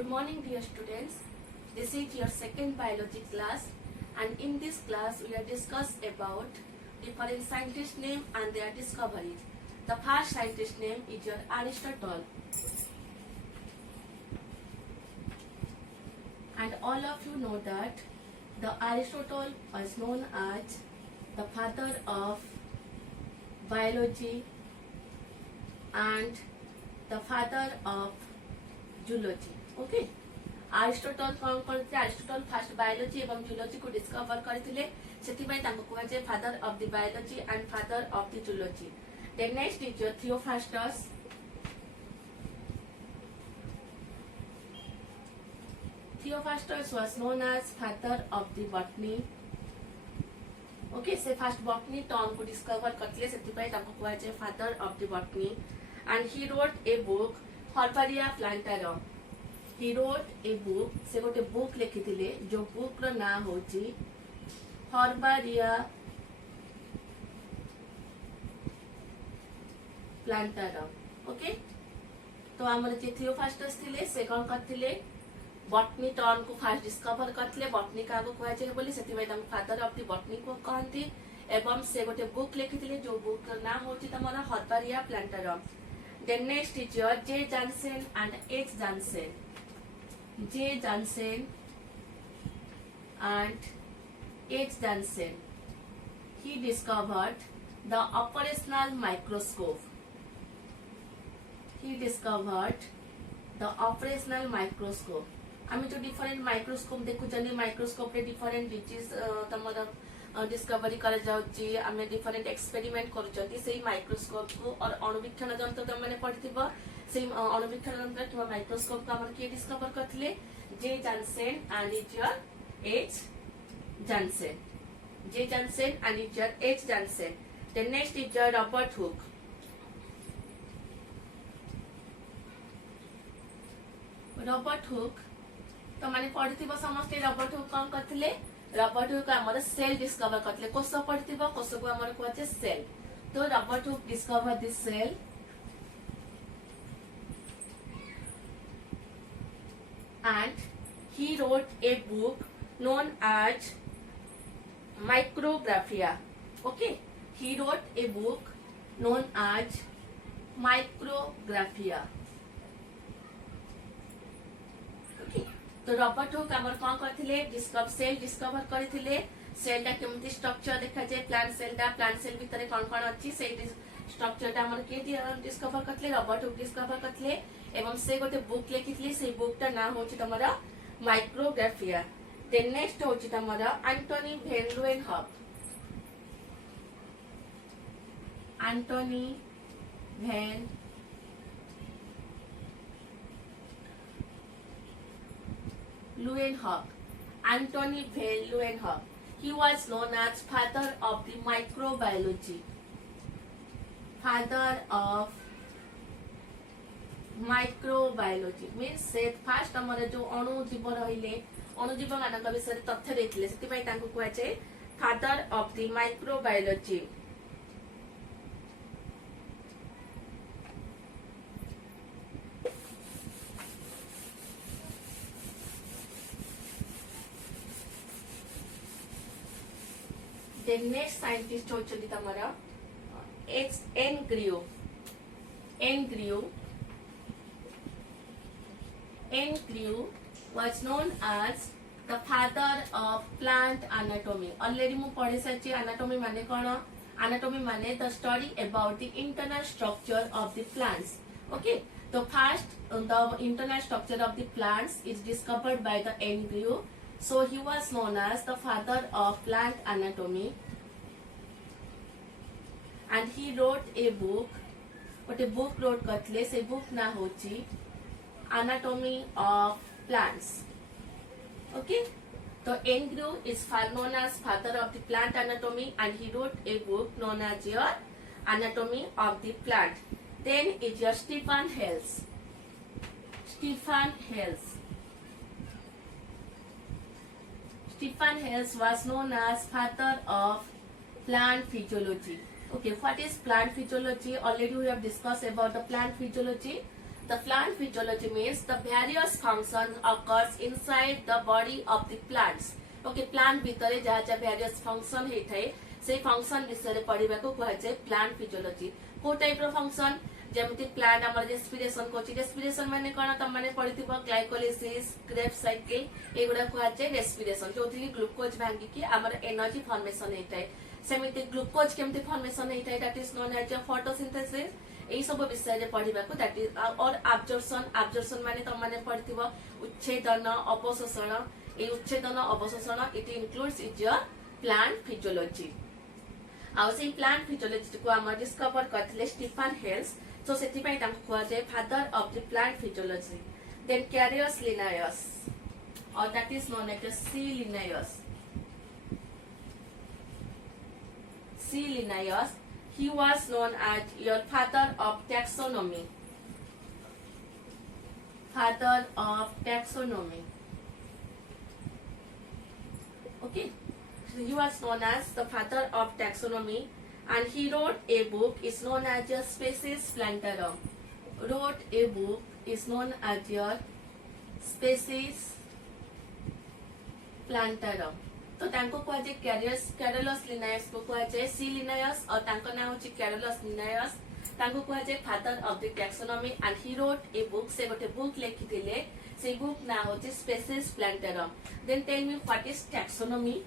Good morning, dear students. This is your second biology class, and in this class we are discuss about different scientist name and their discoveries. The first scientist name is your Aristotle, and all of you know that the Aristotle was known as the father of biology and the father of zoology. Okay, Aristotle कौन करते Aristotle first biology एवं zoology को discover करथिले सेतिबाई तांको कुहा जे father of the biology and father of the zoology. Then next is your Theophrastus. Theophrastus was known as father of the botany. Okay, से first botany term को discover करथिले सेतिबाई तांको कुहा जे father of the botany, and he wrote a book Herbaria Plantarum. He wrote a book, से गोटे book लिखिथिले जो book रो ना होची Herbaria Plantarum. ओके, तो हमर जे थियोफास्टस थिले से कोन करथिले बॉटनी टर्म को फास्ट डिस्कवर करथिले बॉटनी का को कहै छै बोली सेति हम फादर ऑफ द बॉटनी को कहंती एवं से गोटे बुक लिखिथिले जो बुक रो ना होची तमरा Herbaria Plantarum. Then next is your J. Jansen and H. Jansen. J. Jansen and H. Jansen. He discovered the operational microscope. He discovered the operational microscope. आमी जो different microscope देखु जने microscope रे different disease तमरा discovery कर जाउची आमे different experiment करूचती सेही microscope को और अणुवीक्षण यंत्र त माने पढिथिबो सेही अणुवीक्षण यंत्र किबा माइक्रोस्कोप का हमर के डिस्कवर करथिले जे जानसेन एंड इजर H Janssen. J Janssen and इजर H Janssen. Then next is Robert Hooke. Robert Hooke तो माने पढिथिबो समस्त रॉबर्ट हुक कोन करथिले रॉबर्ट हुक हमर सेल डिस्कवर करथिले कोष पढिथिबो कोष को हमर कहै सेल. तो Robert Hooke discover this cell and he wrote a book known as Micrographia. Okay, he wrote a book known as Micrographia. तो रॉबर्ट हुक हमर कोन करथिले डिस्कवर सेल डिस्कवर करथिले सेल ता केमति स्ट्रक्चर देखा जाय प्लांट सेल भीतर कोन अछि से स्ट्रक्चर ता हमर के डिस्कवर करथिले रॉबर्ट हुक डिस्कवर करथिले एवं से गोटे बुक लिखिथिले से बुक ता नाम होछि तमरा माइक्रोग्राफिया. देन नेक्स्ट होछि तमरा Antonie van Leeuwenhoek. Antonie van Leeuwenhoek. Anthony van Leeuwenhoek. He was known as father of the microbiology. Father of microbiology means से first हमर जो अणुजीव रहिले अणुजीव मानक विषय तथ्य देथिले सेति पई तांको कहै छै father of the microbiology. The next scientist होचली तमरा N. Grew. N. Grew was known as the father of plant anatomy. Already मु पढे साची anatomy माने कोन anatomy माने the study about the internal structure of the plants. Okay, so first the internal structure of the plants is discovered by the N. Grew. So he was known as the father of plant anatomy, and he wrote a book. What a book wrote करथिले से book ना होची anatomy of plants. Okay, so N. Grew is known as father of the plant anatomy, and he wrote a book known as your anatomy of the plant. Then is your Stephen Hales. Stephen Hales was known as father of plant physiology. Okay, what is plant physiology? Already we have discussed about the plant physiology. The plant physiology means the various function occurs inside the body of the plants. Okay, plant भितरे जहाँ जहाँ various function हे थे, से function विषय रे पढ़िबा को कहा जाए plant physiology. को type रो function जेमती प्लांट आमर रेस्पिरेशन कोची रेस्पिरेशन माने कोन त माने पढिथिबो ग्लाइकोलिसिस क्रेब्स साइकिल एगुडा को आछे रेस्पिरेशन जोथि ग्लूकोज भांगी की आमर एनर्जी फॉर्मेशन हेतै सेमिति ग्लूकोज केमति फॉर्मेशन हेतै that is known as photosynthesis एई सब विषय रे पढिबा को दैट इज और एब्जॉर्प्शन माने त माने पढिथिबो उच्छेदन अपशोषण ए उच्छेदन अपशोषण it includes is your plant physiology आउ से प्लांट फिजियोलॉजी को हम डिस्कवर करथिले स्टीफन हेल्स so ସେଥିପାଇଁ ତାଙ୍କୁ କୁହାଯାଏ father of the plant physiology. Then Carrius Linnaeus or that is known as C. Linnaeus. C. Linnaeus, he was known as your father of taxonomy. Father of taxonomy. Okay, so he was known as the father of taxonomy. And he wrote a book is known as your Species Plantarum. Wrote a book is known as your Species Plantarum. तो तांको को जे Carolus लिनायस को जे सी लिनायस और तांको नाम होची Carolus Linnaeus तांको को जे father of the taxonomy and he wrote a book से गोटे बुक लिखिथिले से बुक ना होची species प्लांटरम. Then tell me what is taxonomy.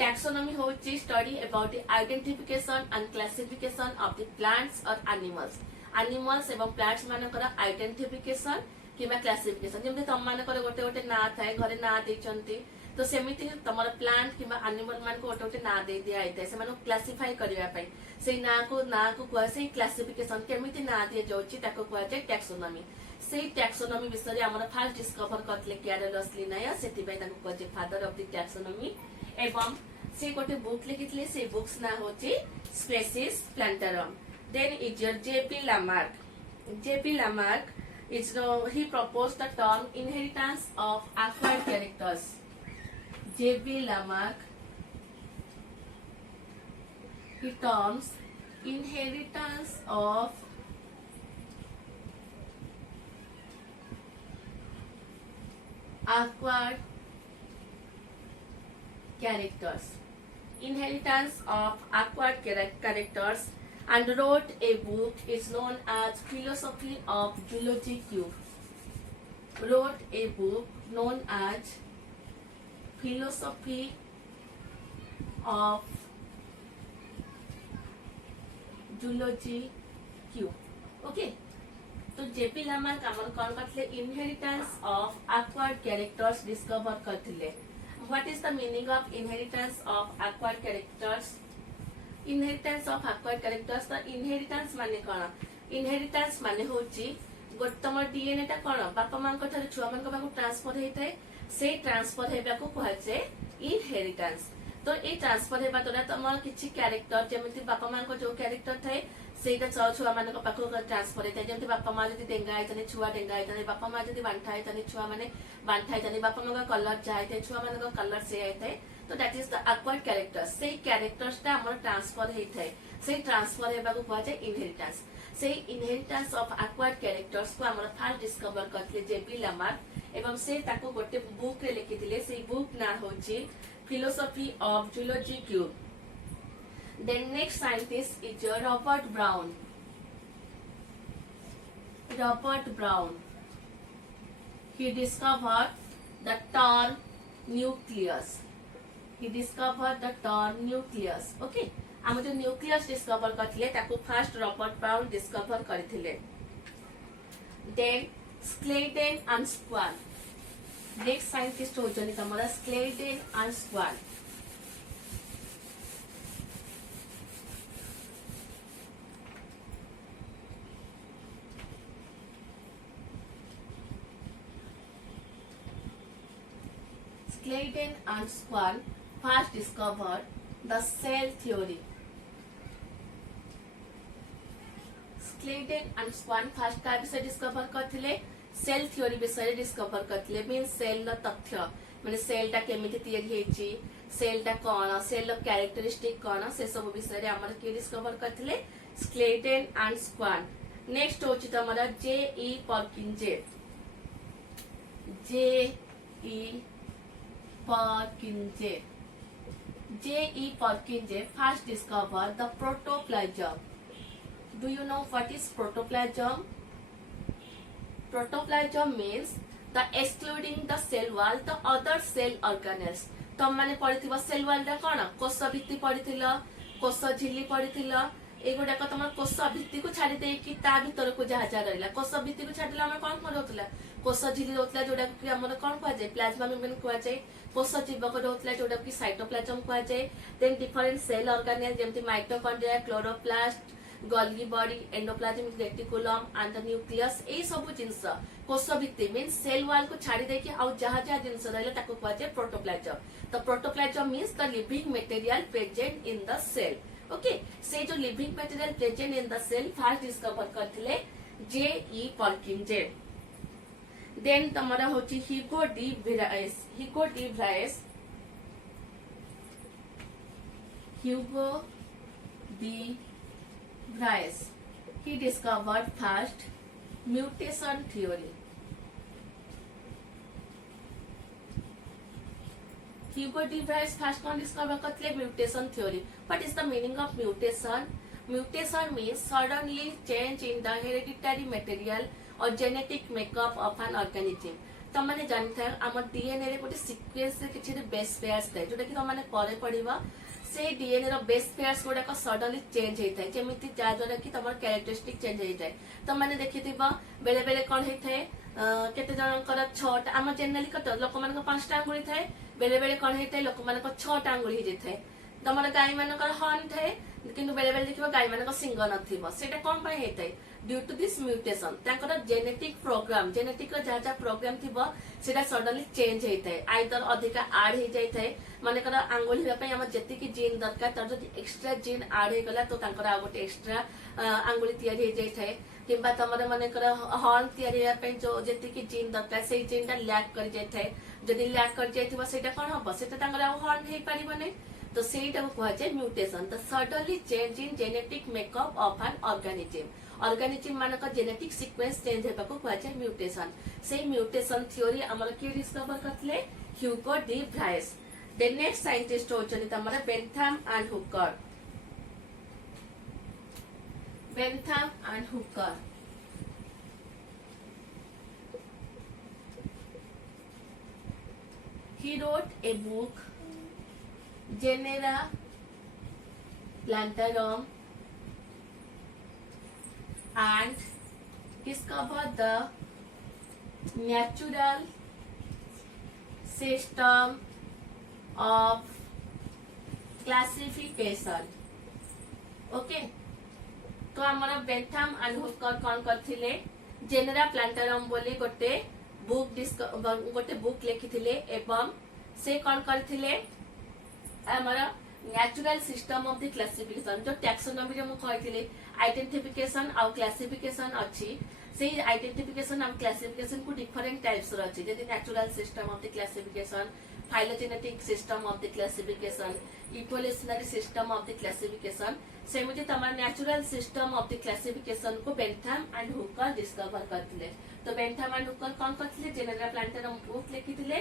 Taxonomy होची study about the identification and classification of the plants or animals. Animals एवं plants मानकर identification किबा classification जेमते तम मानकर गोटे गोटे ना थाए घरे ना देचंती तो सेमिति तमर प्लांट किबा एनिमल मान को गोटे गोटे ना दे दिया आइते से मानो क्लासिफाई करिया पई से ना को कुआ से क्लासिफिकेशन केमिति ना दिया जाउची ताको कुआ जे टैक्सोनॉमी. से टैक्सोनॉमी विषय रे हमर फर्स्ट डिस्कवर करथले कैरोलस लिनायस सेति पई ताको कुआ जे फादर ऑफ द टैक्सोनॉमी एवं से गोटे बुक लिखिथिले से बुक्स ना होची species प्लांटरम. Then is your JP Lamarck. JP Lamarck is he proposed the term inheritance of acquired characters. J.P. Lamarck he terms inheritance of acquired characters. Inheritance of acquired characters and wrote a book is known as Philosophy of Zoology Q. Wrote a book known as Philosophy of Zoology Q. Okay. तो JB Lamarck हमर कोन करथले inheritance of acquired characters discover करथले. What is the meaning of inheritance of acquired characters? Inheritance of acquired characters तो inheritance माने कोन? Inheritance माने होची गोट तमर डीएनए टा कोन बापा मान को थारे छुआ मान को बाकू ट्रांसफर हेतै से ट्रांसफर हेबा को कहै इनहेरिटेंस. तो ए ट्रांसफर हेबा तोरा तमर किछि कैरेक्टर जेमिति बापा मान को जो कैरेक्टर थाए सेटा छुआ मान को पाखो ट्रांसफर हेतै जेमिति बापा मा जदि डेंगा आइतने छुआ डेंगा आइतने बापा मा जदि बांठा आइतने छुआ माने बांठा आइतने बापा मा का कलर जाइते छुआ मान को कलर से आइतै. तो that is the acquired characters. से कैरेक्टर्स ता हमर ट्रांसफर हेतै से ट्रांसफर हेबा को कहै इनहेरिटेंस. से इनहेरिटेंस ऑफ एक्वायर्ड कैरेक्टर्स को हमर फर्स्ट डिस्कवर करथले जेपी लामार्क एवं से ताको गोटे बुक रे लिखिथिले. से बुक ना होची philosophy of zoology Q. Then next scientist is Robert Brown. Robert Brown. He discovered the term nucleus. He discovered the term nucleus. Okay. हम जो न्यूक्लियस डिस्कवर करथिले ताको फर्स्ट रॉबर्ट ब्राउन डिस्कवर करथिले. Then Schleiden and Schwann. Next scientist होचनी तमरा Schleiden and Schwann. Clayton and Swan first discovered the cell theory. Clayton and Swan first का विषय discover करथिले सेल थ्योरी विषय डिस्कवर करथिले. मीन सेल न तथ्य माने सेल टा केमिति तयारी हेची सेल टा कोन सेल र कैरेक्टरिस्टिक कोन से सब विषय रे हमर के डिस्कवर करथिले Clayton and Swan. नेक्स्ट होची तमरा JE. पर्किंजेट J.E. Perkinje first discovered the protoplasm. Do you know what is protoplasm? Protoplasm means the excluding the cell wall, the other cell organelles. तम माने पढ़िथिबा सेल वॉल रा कोन कोष भित्ति पढ़िथिला कोष झिल्ली पढ़िथिला एगुडाक तुम कोष भित्ति को छाड़ी दे कि ता भीतर को जहा जहा रहिला कोष भित्ति को छाडिला हम कोन करथला कोष झिल्ली होतला जोडा कि हमर कोन कहै जाय प्लाज्मा मेम्ब्रेन कहै जाय कोष जीवक होतला जोडा कि साइटोप्लाज्म कहै जाय देन डिफरेंट सेल ऑर्गेनेल जेमति mitochondria chloroplast Golgi body endoplasmic reticulum and the nucleus ए सब जिंस कोष भित्ति मींस सेल वॉल को छाड़ी दे कि आ जहा जहा जिंस रहला ताको कहै जाय protoplasm the protoplasm means the living material present in the cell okay से जो living material present in the cell first discover करथिले J.E. पर्किंजे देन तमरा होची Hugo de Vries he discovered first mutation theory. Hugo de Vries first one discover करथिले mutation theory. What is the meaning of mutation? Mutation means suddenly change in the hereditary material or genetic makeup of an organism. तो माने जानता है आम DNA रे गोटे sequence रे किछि बेस पेयर्स थाए जोटा कि तो माने परे पड़िबा से डीएनए रो बेस पेयर्स गोटा को सडनली चेंज हेइ थाए जेमिति जा द्वारा कि तमर कैरेक्टरिस्टिक चेंज हेइ थाए तो माने देखिथिबा बेले बेले कोन हेइ थाए केते जनकर 6टा आम जनरली कत लोक मान को 5टा अंगुली थाए बेले बेले कोन हेइ थाए लोक मान को 6टा अंगुली हेइ थाए तमर गाय मानकर हर्न थाए किंतु बेले बेले देखिबा गाय मानकर सिंग नथिबो सेटा कोन पय हेइ थाए ड्यू टू दिस म्यूटेशन तांकर जेनेटिक प्रोग्राम जेनेटिक रो जा प्रोग्राम थिबो सेटा सडनली चेंज हेइ थाए आइदर अधिका ऐड हेइ जाय थाए माने कर आंगुली हेबा पय हम जति कि जीन दरकार तर जति एक्स्ट्रा जीन ऐड हे गला तो तांकर आ गोटे एक्स्ट्रा आंगुली तयारी हेइ जाय थाए किंबा तमरे माने कर हॉर्न तयारी हेबा पय जो जति कि जीन दरकार सेही जीनटा लैक कर जाय थाए जदि लैक कर जायथिबो सेटा कोन हबो सेटा तांकर आ हॉर्न हेइ परिबो नै तो सेटा को कहै छै mutation the suddenly change in genetic makeup of an organism मानक जेनेटिक सीक्वेंस चेंज हेबा को कहै छै म्यूटेशन से म्यूटेशन थ्योरी हमर के डिस्कवर करथले Hugo de Vries the next scientist होचनि तमरा Bentham and Hooker he wrote a book Genera Plantarum and discovered the natural system of classification. Okay, तो हमारा बेंथम एंड हुकर कौन करथिले जेनेरा प्लांटारम बोली गोटे बुक लिखिथिले एवं से कौन करथिले हमारा natural system of the classification जो टैक्सोनॉमी रे मु कहथिले आइडेंटिफिकेशन और क्लासिफिकेशन अछि से आइडेंटिफिकेशन और क्लासिफिकेशन को डिफरेंट टाइप्स रो अछि जदि natural system of the classification phylogenetic system of the classification evolutionary system of the classification सेमिति तमार natural system of the classification को बेंथम एंड हुकर डिस्कवर करथिले तो बेंथम एंड हुकर कौन करथिले जेनेरा प्लांटारम बुक लिखिथिले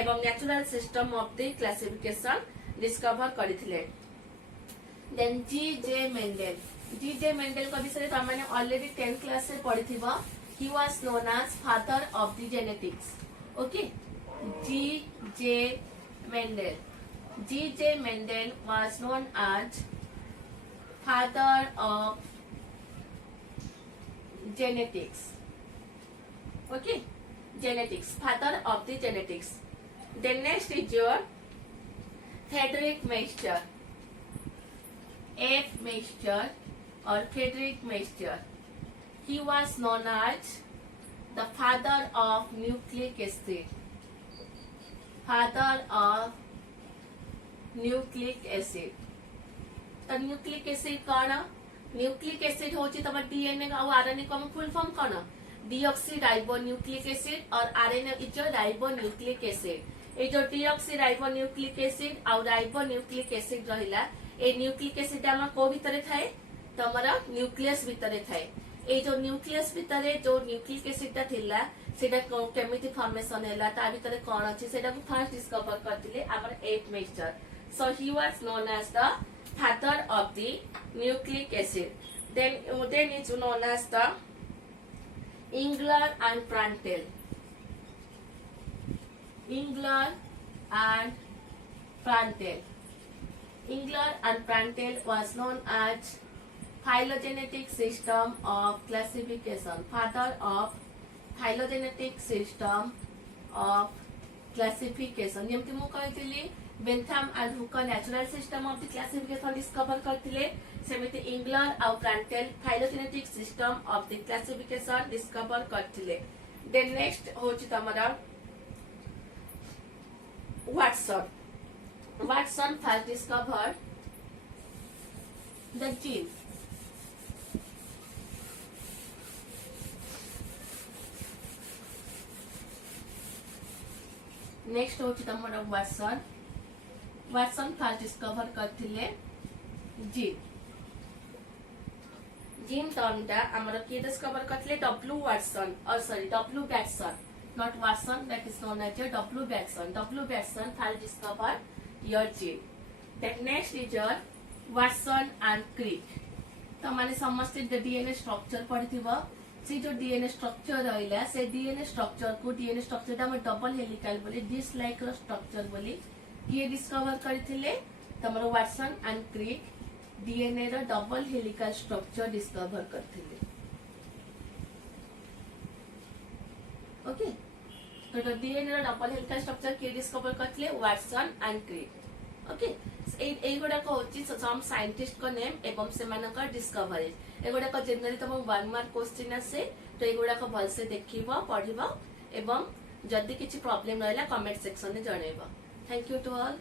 एवं natural system of the classification discover करथिले देन जी.जे. मेंडेल को विषय त माने ऑलरेडी 10th क्लास से पढिथिबो ही was known as father of the genetics okay G J. Mendel was known as father of genetics okay genetics father of the genetics then next is your Friedrich Meister F. Meister or Friedrich Meister he was known as the father of nucleic acid तो nucleic acid कौन nucleic acid होची तब DNA और RNA को full form कौन deoxyribonucleic acid और RNA is ribonucleic acid A जो deoxyribonucleic acid और राइबोन्यूक्लिक एसिड रहिला ए न्यूक्लिक एसिड हम को भीतर थाए तमरा न्यूक्लियस भीतर थाए ए जो न्यूक्लियस भितर जो न्यूक्लिक एसिड थिला सेटा केमिति फॉर्मेशन हैला ता भितर कोन अछि सेटा को फर्स्ट डिस्कवर करथिले हमर एट Miescher so he was known as the father of the nucleic acid then is known as the Engler and Prandtl. Engler and Prandtl. Engler and Prandtl was known as phylogenetic system of classification, father of phylogenetic system of classification. जेमती मु कहितली Bentham and Hooker natural system of the classification discover करथिले सेमिति England और Prantl phylogenetic system of the classification discover करथिले then next होची तमरा Watson first discovered the gene next होची तमरा वाटसन फर्स्ट डिस्कवर करथिले जीन टर्मटा हमर के डिस्कवर करथिले डब्ल्यू वाटसन और sorry W Bateson not Watson that is known as W Bateson first discover your gene that next is your Watson and Crick तो माने समस्त डीएनए स्ट्रक्चर पढ़िथिबो से जो डीएनए स्ट्रक्चर रहला से डीएनए स्ट्रक्चर को डीएनए स्ट्रक्चर दा में डबल हेलिकल बोली डिश लाइक स्ट्रक्चर बोली किए डिस्कवर करथिले तमरो वाटसन एंड क्रिक डीएनए रो डबल हेलिकल स्ट्रक्चर डिस्कवर करथिले ओके तो डीएनए रो डबल हेलिकल स्ट्रक्चर किए डिस्कवर करथिले वाटसन एंड क्रिक ओके ए गुडा को होची सम साइंटिस्ट को नेम एवं से मानकर डिस्कवरी ए गुडा को जनरली तम 1 मार्क क्वेश्चन आसे तो ए गुडा को भलसे देखिबो पढिबो एवं जदी किछि प्रॉब्लम रहला कमेंट सेक्शन में जणैबो थैंक यू टू ऑल